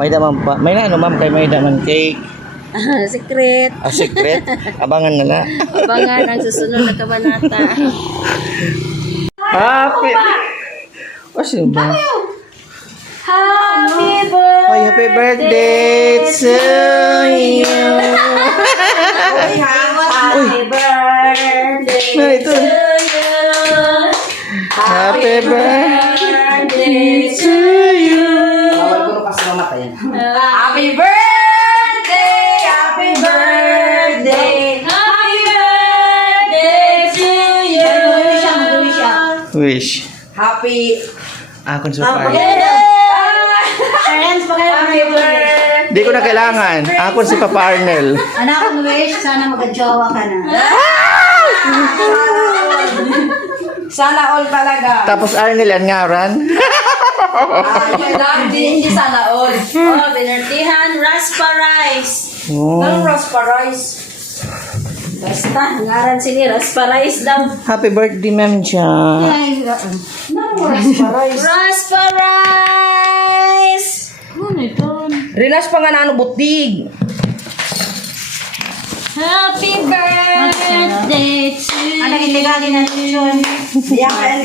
May daman pa. May na ano ma'am kay may daman cake. Secret. Ah, secret. Abangan na na. Abangan ang susunod na kabanata. Happy. Oh, sino ba? Happy birthday! Ay, happy birthday to you. Happy birthday Na ito. to you. Happy birthday to you. Happy birthday! Happy birthday! Happy birthday to you! Wish. Happy Akon sa fire. Friends, Happy birthday! Di ko na kailangan. Akon si Papa Arnel. anak ko wish, sana magka-jowa ka na. Sana all talaga. Tapos Arnel ang ngaran. Hindi sana all. Oh, binartihan, raspa rice. Oh. Anong raspa rice? Basta, ngaran sini, raspa rice daw. Happy birthday, Ma'am Cha. Anong raspa rice? Raspa rice! Rinas pa nga na ano butig. Happy birthday to you! Anak iligali na yun. Yan,